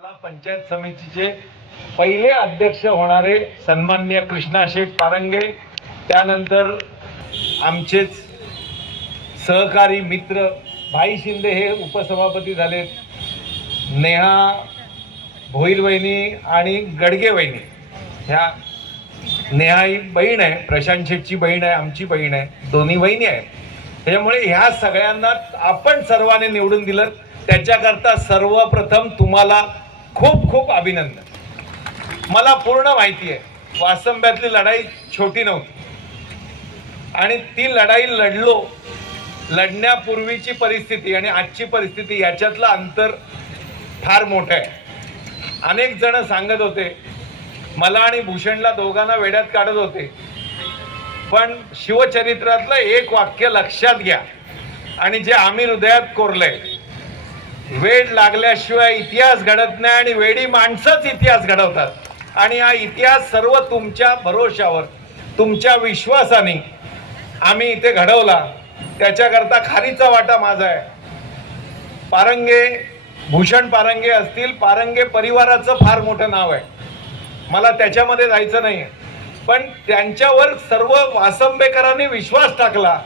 मला पंचायत समितीचे पहिले अध्यक्ष होणारे सन्माननीय कृष्णा शेठ पारंगे, त्यानंतर आमचेच सहकारी मित्र भाई शिंदे हे उपसभापती झालेत, नेहा भोईर वहिनी आणि गडगे वहिनी, ह्या नेहा ही बहीण आहे, प्रशांत शेठची बहीण आहे, आमची बहीण आहे, दोन्ही बहिणी आहेत. त्याच्यामुळे ह्या सगळ्यांना आपण सर्वांनी निवडून दिलं, त्याच्याकरता सर्वप्रथम तुम्हाला खूप खूप अभिनंदन. मला पूर्ण माहिती आहे वासंब्यातली लढाई छोटी नव्हती आणि ती लढाई लढण्यापूर्वीची परिस्थिती आणि आजची परिस्थिती याच्यातलं अंतर फार मोठं आहे. अनेक जण सांगत होते, मला आणि भूषणला दोघांना वेड्यात काढत होते, पण शिवचरित्रातलं एक वाक्य लक्षात घ्या आणि जे आम्ही हृदयात कोरलंय, वेड लागल्याशिवाय इतिहास घडत नाही आणि वेडी माणसंच इतिहास घडवतात. आणि हा इतिहास सर्व तुमच्या भरोशावर, तुमच्या विश्वासाने आम्ही इथे घडवला, त्याच्याकरता खारीचा वाटा माझा आहे. पारंगे, भूषण पारंगे असतील, पारंगे परिवाराचं फार मोठं नाव आहे, मला त्याच्यामध्ये जायचं नाही, पण त्यांच्यावर सर्व वासंबेकरांनी विश्वास टाकला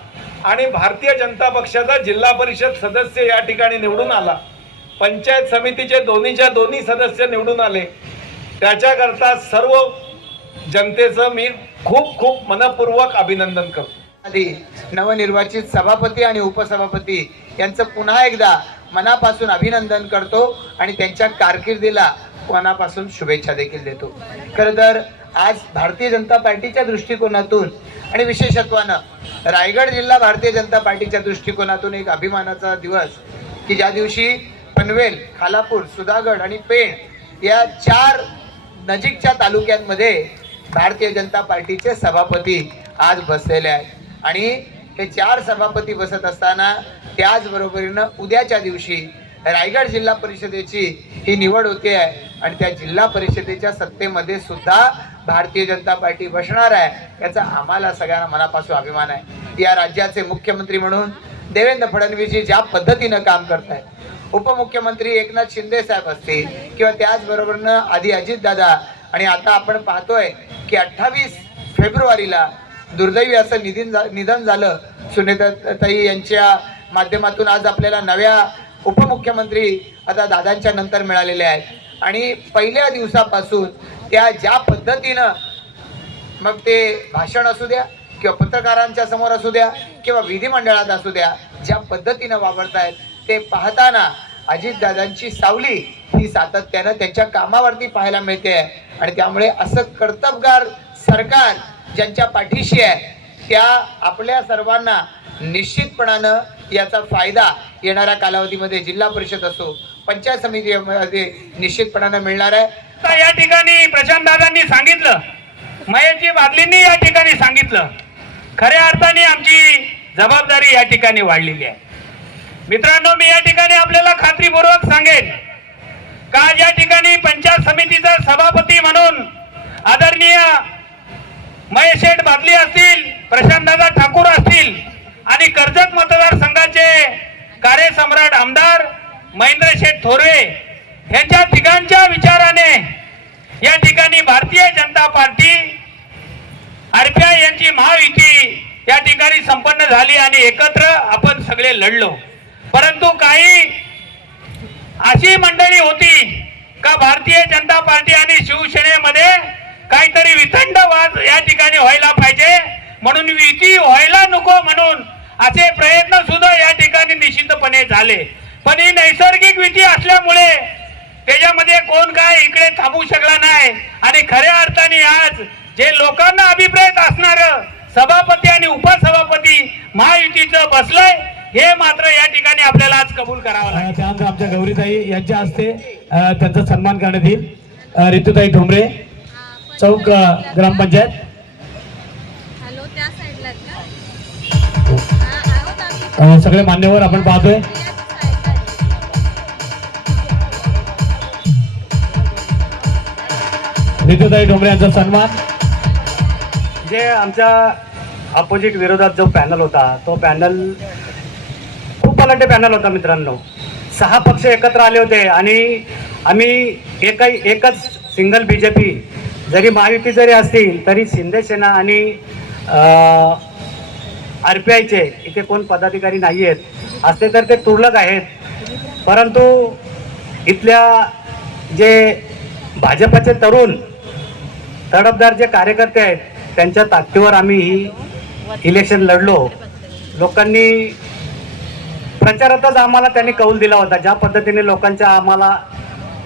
आणि भारतीय जनता पक्षाचा जिल्हा परिषद सदस्य या ठिकाणी निवडून आला, पंचायत समितीचे दोन्हीच्या दोन्ही सदस्य निवडून आले. त्याच्याकरता सर्व जनतेचं मी खूप खूप मनपूर्वक अभिनंदन करतो. आधी नवनिर्वाचित सभापती आणि उपसभापती यांचं पुन्हा एकदा मनापासून अभिनंदन करतो आणि त्यांच्या कारकिर्दीला मनापासून शुभेच्छा देखील देतो. खरं तर आज भारतीय जनता पार्टीच्या दृष्टिकोनातून आणि विशेषत्वानं रायगड जिल्हा भारतीय जनता पार्टीच्या दृष्टिकोनातून एक अभिमानाचा दिवस, की ज्या दिवशी पनवेल, खालापूर, सुधागड आणि पेण या 4 नजीकच्या तालुक्यांमध्ये भारतीय जनता पार्टीचे सभापती आज बसलेले आहेत आणि हे 4 सभापती बसत असताना त्याचबरोबरीनं उद्याच्या दिवशी रायगड जिल्हा परिषदेची ही निवड होते आहे आणि त्या जिल्हा परिषदेच्या सत्तेमध्ये सुद्धा भारतीय जनता पार्टी बसणार आहे, याचा आम्हाला सगळ्यांना मनापासून अभिमान आहे. या राज्याचे मुख्यमंत्री म्हणून देवेंद्र फडणवीसजी ज्या पद्धतीनं काम करत आहेत, उपमुख्यमंत्री एकनाथ शिंदे साहेब असतील किंवा त्याचबरोबरनं आधी अजितदादा, आणि आता आपण पाहतोय की 28 फेब्रुवारीला दुर्दैवी असं निधन झालं सुनेत्राताई यांच्या माध्यमातून. आज आपल्याला नव्या उपमुख्यमंत्री आता दादांच्या नंतर मिळालेले आहेत आणि पहिल्या दिवसापासून त्या ज्या पद्धतीनं, मग ते भाषण असू द्या किंवा पत्रकारांच्या समोर असू द्या किंवा विधिमंडळात असू द्या, ज्या पद्धतीनं वावरतायत ते पाहताना अजितदादांची सावली ही सातत्यानं त्यांच्या कामावरती पाहायला मिळते आहे. आणि त्यामुळे असं कर्तबगार सरकार ज्यांच्या पाठीशी आहे, त्या आपल्या सर्वांना निश्चितपणानं याचा फायदा येणाऱ्या कालावधीमध्ये जिल्हा परिषद असो, पंचायत समितीमध्ये निश्चितपणानं मिळणार आहे. तर या ठिकाणी प्रशांत दादांनी सांगितलं, महेशजी बादलींनी या ठिकाणी सांगितलं, खऱ्या अर्थाने आमची जबाबदारी या ठिकाणी वाढलेली आहे. मित्रांनो, मी या ठिकाणी आपल्याला खात्रीपूर्वक सांगेन का या ठिकाणी पंचायत समितीचा सभापती म्हणून आदरणीय महेश शेठ बादली असतील, प्रशांतदादा ठाकूर असतील आणि कर्जत मतदारसंघाचे कार्यसम्राट आमदार महेंद्र शेठ थोरवे यांच्या तिघांच्या विचाराने या ठिकाणी भारतीय जनता पार्टी आरपीआय यांची महायुती या ठिकाणी संपन्न झाली आणि एकत्र आपण सगळे लढलो. परंतु काही अशी मंडळी होती का भारतीय जनता पार्टी आणि शिवसेनेमध्ये काहीतरी वितंडवाद या ठिकाणी व्हायला पाहिजे, म्हणून युती व्हायला नको म्हणून असे प्रयत्न सुद्धा या ठिकाणी निश्चितपणे झाले. पण ही नैसर्गिक युती असल्यामुळे त्याच्यामध्ये कोण काय इकडे थांबू शकला नाही आणि खऱ्या अर्थाने आज जे लोकांना अभिप्रेत असणार सभापती आणि उपसभापती महायुतीचं बसलंय, हे मात्र या ठिकाणी आपल्याला आज कबूल करावं लागेल. त्यानंतर आमच्या गौरीताई यांच्या हस्ते त्यांचा सन्मान करण्यात येईल. ऋतुताई ठोंबरे, चौक ग्रामपंचायत. सगळे मान्यवर आपण पाहतोय. ऋतुताई ठोंबरे यांचा सन्मान. जे आमच्या अपोजिट विरोधात जो पॅनल होता, तो पॅनल खूप पलटे पॅनल होता मित्रांनो. 6 पक्ष एकत्र आले होते आणि आम्ही एकच सिंगल BJP जरी महायुती जरी असतील तरी शिंदे सेना आणि RPIचे इथे कोण पदाधिकारी नाही आहेत, असते तर ते तुरळक आहेत. परंतु इथल्या जे भाजपचे तरुण तडफदार जे कार्यकर्ते आहेत त्यांच्या ताकदीवर आम्ही ही इलेक्शन लढलो. लोकांनी प्रचारातच आम्हाला त्यांनी कौल दिला होता. ज्या पद्धतीने लोकांच्या आम्हाला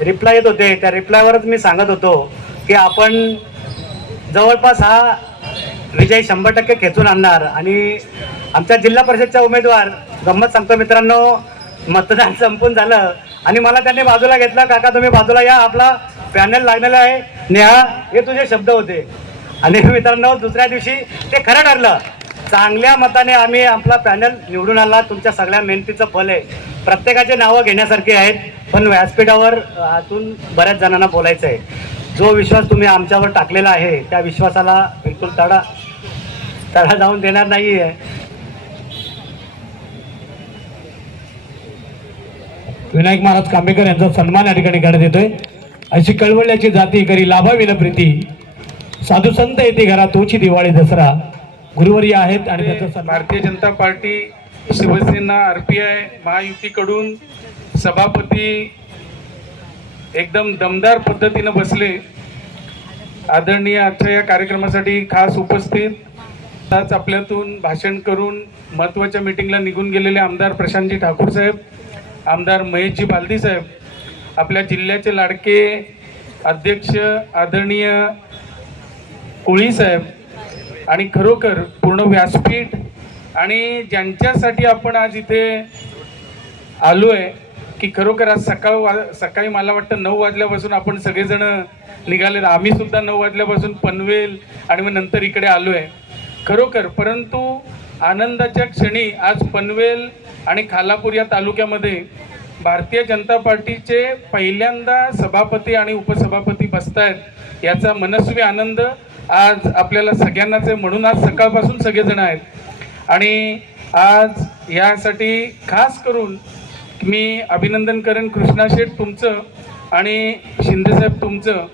रिप्लाय येत होते त्या रिप्लायवरच मी सांगत होतो की आपण जवळपास हा विजय 100% खेचून आणणार. आणि आमच्या जिल्हा परिषदच्या उमेदवार, गंमत सांगतो मित्रांनो, मतदान संपून झालं आणि मला त्यांनी बाजूला घेतला, काका तुम्ही बाजूला या, आपला पॅनल लागलेला आहे, नेहा, हे तुझे शब्द होते. आणि मित्रांनो दुसऱ्या दिवशी ते खरं ठरलं. चांगल्या मताने आम्ही आपला पॅनल निवडून आणला. तुमच्या सगळ्या मेहनतीचं फल आहे. प्रत्येकाचे नावं घेण्यासारखी आहेत, पण व्यासपीठावर आतून बऱ्याच जणांना बोलायचं आहे. जो विश्वास तुम्ही आमच्यावर टाकलेला आहे त्या विश्वासाला बिलकुल तडा जाऊन देणार नाही आहे. विनायक महाराज कांबेकर यांचा सन्मान या ठिकाणी करण्यात येतोय. अशी कळवळल्याची जाती करी लाभाविल प्रीती, साधू संत येते घरा तोची दिवाळी दसरा. गुरुवर्य आहेत आणि त्यांचा सन्मान. भारतीय जनता पार्टी, शिवसेना, RPI महायुतीकडून सभापती एकदम दमदार पद्धतीनं बसले. आदरणीय आजच्या या कार्यक्रमासाठी खास उपस्थित आज आपल्यातून भाषण करून महत्त्वाच्या मीटिंगला निघून गेलेले आमदार प्रशांतजी ठाकूर साहेब, आमदार महेशजी बालदी साहेब, आपल्या जिल्ह्याचे लाडके अध्यक्ष आदरणीय कोळी साहेब, आणि खरोखर पूर्ण व्यासपीठ आणि ज्यांच्यासाठी आपण आज इथे आलो आहे की खरोखर आज सकाळी मला वाटतं 9 वाजल्यापासून आपण सगळेजण निघाले. आम्ही सुद्धा 9 वाजल्यापासून पनवेल आणि मग नंतर इकडे आलो आहे खरोखर. परंतु आनंदाच्या क्षणी आज पनवेल आणि खालापूर या तालुक्यामध्ये भारतीय जनता पार्टीचे पहिल्यांदा सभापती आणि उपसभापती बसतायत याचा मनस्वी आनंद आज आपल्याला सगळ्यांनाच आहे. म्हणून आज सकाळपासून सगळेजण आहेत. आणि आज यासाठी खास करून मी अभिनंदन करेन कृष्णा शेठ तुमचं आणि शिंदेसाहेब तुमचं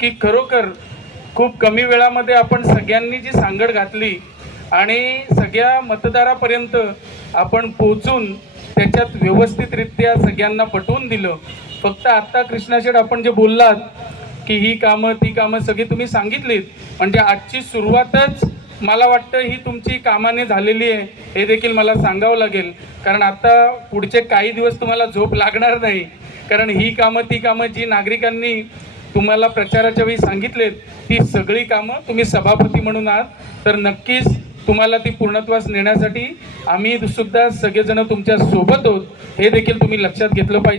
की खरोखर खूप कमी वेळामध्ये आपण सगळ्यांनी जी सांगड घातली आणि सगळ्या मतदारापर्यंत आपण पोहोचून त्याच्यात व्यवस्थितरित्या सगळ्यांना पटवून दिलं. फक्त आत्ता कृष्णा शेठ आपण जे बोललात की ही कामं ती कामं सगळी तुम्ही सांगितलीत, म्हणजे आजची सुरुवातच मला वाटतं ही तुमची कामाने झालेली आहे हे देखील मला सांगावं लागेल. कारण आता पुढचे काही दिवस तुम्हाला झोप लागणार नाही, कारण ही कामं ती कामं जी नागरिकांनी तुम्हाला प्रचाराच्या वेळी सांगितलेत ती सगळी कामं तुम्ही सभापती म्हणून आहात. तर नक्कीच तुम्हाला ती पूर्णत्वास नेण्यासाठी आम्ही सुद्धा सगळेजण तुमच्या सोबत आहोत हे देखील तुम्ही लक्षात घेतलं पाहिजे.